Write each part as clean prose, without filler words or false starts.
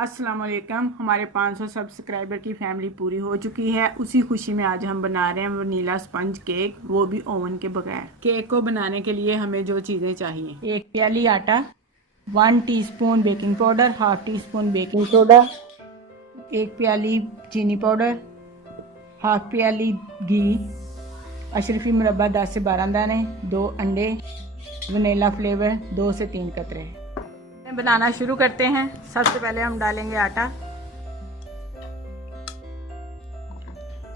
अस्सलाम वालेकुम। हमारे 500 सब्सक्राइबर की फैमिली पूरी हो चुकी है। उसी खुशी में आज हम बना रहे हैं वनीला स्पंज केक, वो भी ओवन के बगैर। केक को बनाने के लिए हमें जो चीज़ें चाहिए, 1 प्याली आटा, 1 teaspoon baking powder, half tea spoon baking soda, 1 प्याली चीनी पाउडर, हाफ प्याली घी, अशरफी मुरब्बा 10 से 12 दाने, 2 अंडे, वनीला फ्लेवर 2 से 3 कतरे। बनाना शुरू करते हैं। सबसे पहले हम डालेंगे आटा,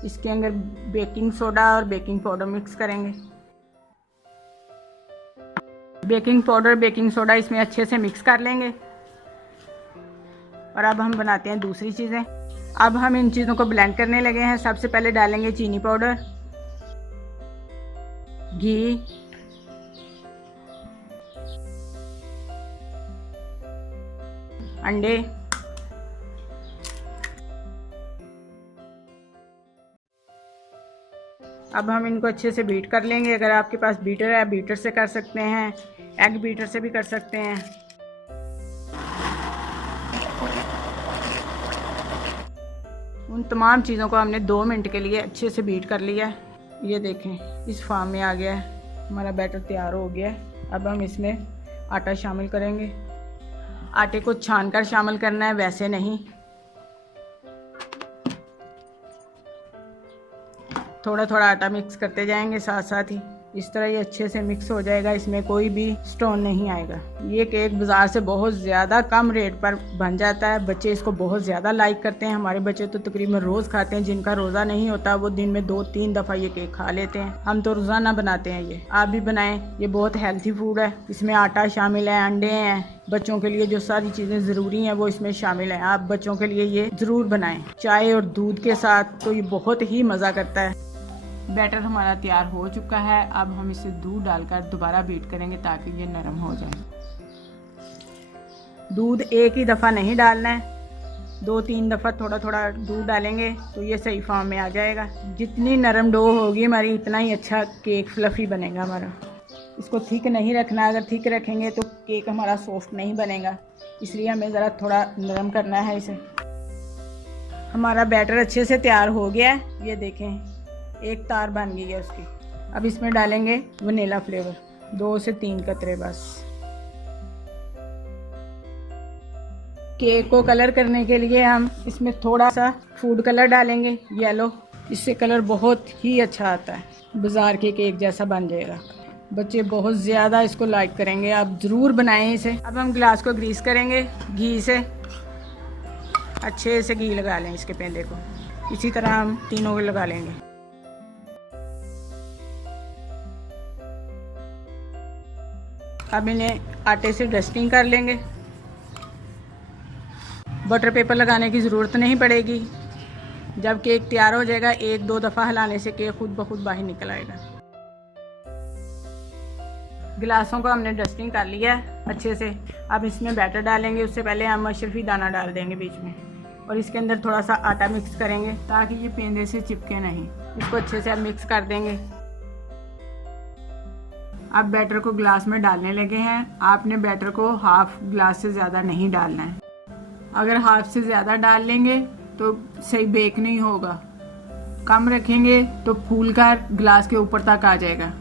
इसके अंदर बेकिंग सोडा और बेकिंग पाउडर मिक्स करेंगे। बेकिंग पाउडर बेकिंग सोडा इसमें अच्छे से मिक्स कर लेंगे। और अब हम बनाते हैं दूसरी चीज़ें। अब हम इन चीज़ों को ब्लेंड करने लगे हैं। सबसे पहले डालेंगे चीनी पाउडर, घी, अंडे, अब हम इनको अच्छे से बीट कर लेंगे। अगर आपके पास बीटर है, बीटर से कर सकते हैं, एग बीटर से भी कर सकते हैं। उन तमाम चीज़ों को हमने 2 मिनट के लिए अच्छे से बीट कर लिया है। ये देखें, इस फॉर्म में आ गया है, हमारा बैटर तैयार हो गया है। अब हम इसमें आटा शामिल करेंगे। आटे को छानकर शामिल करना है, वैसे नहीं। थोड़ा थोड़ा आटा मिक्स करते जाएंगे साथ साथ ही। इस तरह ये अच्छे से मिक्स हो जाएगा, इसमें कोई भी स्टोन नहीं आएगा। ये केक बाज़ार से बहुत ज़्यादा कम रेट पर बन जाता है। बच्चे इसको बहुत ज़्यादा लाइक करते हैं। हमारे बच्चे तो तकरीबन रोज़ खाते हैं। जिनका रोज़ा नहीं होता वो दिन में 2-3 दफ़ा ये केक खा लेते हैं। हम तो रोज़ाना बनाते हैं। ये आप भी बनाएं, ये बहुत हेल्थी फूड है। इसमें आटा शामिल है, अंडे हैं, बच्चों के लिए जो सारी चीज़ें ज़रूरी हैं वो इसमें शामिल हैं। आप बच्चों के लिए ये ज़रूर बनाएं, चाय और दूध के साथ, तो ये बहुत ही मज़ा करता है। बैटर हमारा तैयार हो चुका है। अब हम इसे दूध डालकर दोबारा बीट करेंगे ताकि ये नरम हो जाए। दूध एक ही दफ़ा नहीं डालना है, 2-3 दफ़ा थोड़ा थोड़ा दूध डालेंगे तो ये सही फॉर्म में आ जाएगा। जितनी नरम डो होगी हमारी, इतना ही अच्छा केक फ्लफ़ी बनेगा हमारा। इसको थिक नहीं रखना, अगर थिक रखेंगे तो केक हमारा सॉफ्ट नहीं बनेगा। इसलिए हमें ज़रा थोड़ा नरम करना है इसे। हमारा बैटर अच्छे से तैयार हो गया है। ये देखें, एक तार बन गई है उसकी। अब इसमें डालेंगे वनीला फ्लेवर, 2 से 3 कतरे बस। केक को कलर करने के लिए हम इसमें थोड़ा सा फूड कलर डालेंगे, येलो। इससे कलर बहुत ही अच्छा आता है, बाजार के केक जैसा बन जाएगा। बच्चे बहुत ज़्यादा इसको लाइक करेंगे। आप ज़रूर बनाएं इसे। अब हम गिलास को ग्रीस करेंगे घी से। अच्छे से घी लगा लें इसके पेंदे को। इसी तरह हम तीनों को लगा लेंगे। अब इन्हें आटे से डस्टिंग कर लेंगे। बटर पेपर लगाने की ज़रूरत नहीं पड़ेगी। जब केक तैयार हो जाएगा, 1-2 दफ़ा हिलाने से केक खुद ब खुद बाहर निकल आएगा। गिलासों को हमने डस्टिंग कर लिया है अच्छे से। अब इसमें बैटर डालेंगे। उससे पहले हम अशरफी दाना डाल देंगे बीच में, और इसके अंदर थोड़ा सा आटा मिक्स करेंगे ताकि ये पेंदे से चिपके नहीं। इसको अच्छे से अब मिक्स कर देंगे। अब बैटर को ग्लास में डालने लगे हैं। आपने बैटर को हाफ ग्लास से ज़्यादा नहीं डालना है। अगर हाफ से ज़्यादा डाल लेंगे तो सही बेक नहीं होगा। कम रखेंगे तो फूल कर ग्लास के ऊपर तक आ जाएगा।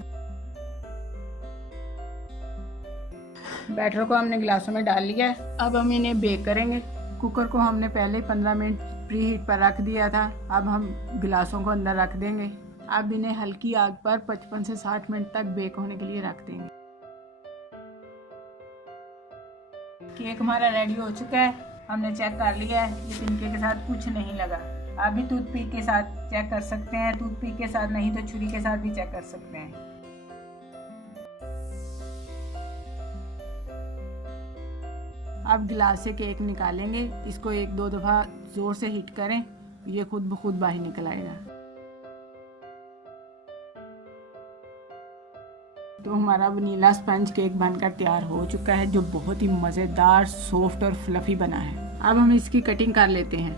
बैटर को हमने ग्लासों में डाल लिया है। अब हम इन्हें बेक करेंगे। कुकर को हमने पहले 15 मिनट प्री हीट पर रख दिया था। अब हम गिलासों को अंदर रख देंगे। अब इन्हें हल्की आग पर 55 से 60 मिनट तक बेक होने के लिए रख देंगे। केक हमारा रेडी हो चुका है। हमने चेक कर लिया है, ये तिनके के साथ कुछ नहीं लगा। आप भी टूथपिक के साथ चेक कर सकते हैं। टूथपिक के साथ नहीं तो छुरी के साथ भी चेक कर सकते हैं। अब गिलास से केक निकालेंगे। इसको 1-2 दफ़ा ज़ोर से हीट करें, ये खुद ब खुद बाहर निकल आएगा। तो हमारा वनीला स्पंज केक बनकर तैयार हो चुका है, जो बहुत ही मज़ेदार, सॉफ्ट और फ्लफ़ी बना है। अब हम इसकी कटिंग कर लेते हैं।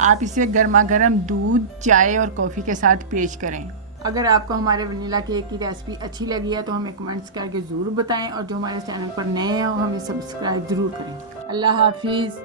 आप इसे गर्मा गर्म दूध, चाय और कॉफ़ी के साथ पेश करें। अगर आपको हमारे वनीला केक की रेसिपी अच्छी लगी है तो हमें कमेंट्स करके ज़रूर बताएं और जो हमारे चैनल पर नए हैं हमें सब्सक्राइब ज़रूर करें। अल्लाह हाफिज़।